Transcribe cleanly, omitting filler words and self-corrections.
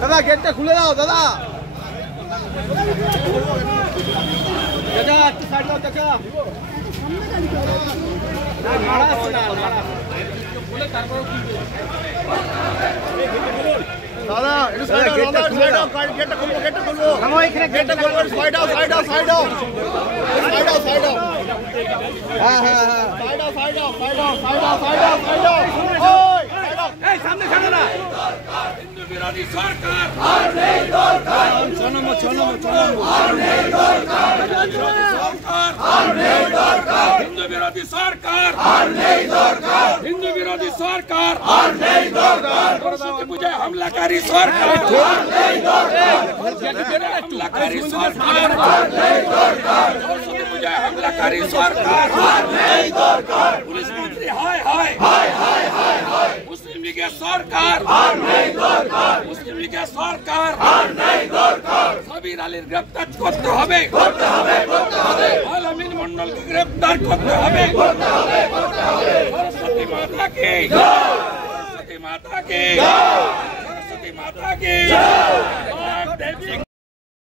দাদা গেটটা খুলে দাও দাদা দাদা একটু সাইড দাও চাচা মারা আছে না বলে তারপর দাদা একটু সাইড দাও গেটটা খুলবো নামো এখানে গেটটা খুলবো সাইড দাও হ্যাঁ সাইড দাও ওই এই সামনে ছাড়ো না হিন্দু বিরোধী সরকার আর নেই দরকার আর নেই দরকার আর নেই দরকার হিন্দু বিরোধী সরকার আর নেই দরকার হিন্দু বিরোধী সরকার আর নেই দরকার সরস্বতী পূজায় হামলাকারী সরকার আর নেই দরকার হামলাকারী সরকার আর নেই দরকার সরস্বতী পূজায় হামলাকারী সরকার আর নেই দরকার পুলিশ মন্ত্রী হায় মুসলিম লীগের সরকার আর নেই দরকার মুসলিম লীগের সরকার আর নেই দরকার সাবির আলীর গ্রেফতার করতে হবে আলামিন মন্ডলকে গ্রেফতার করতে হবে সরস্বতী মাতা কি জয়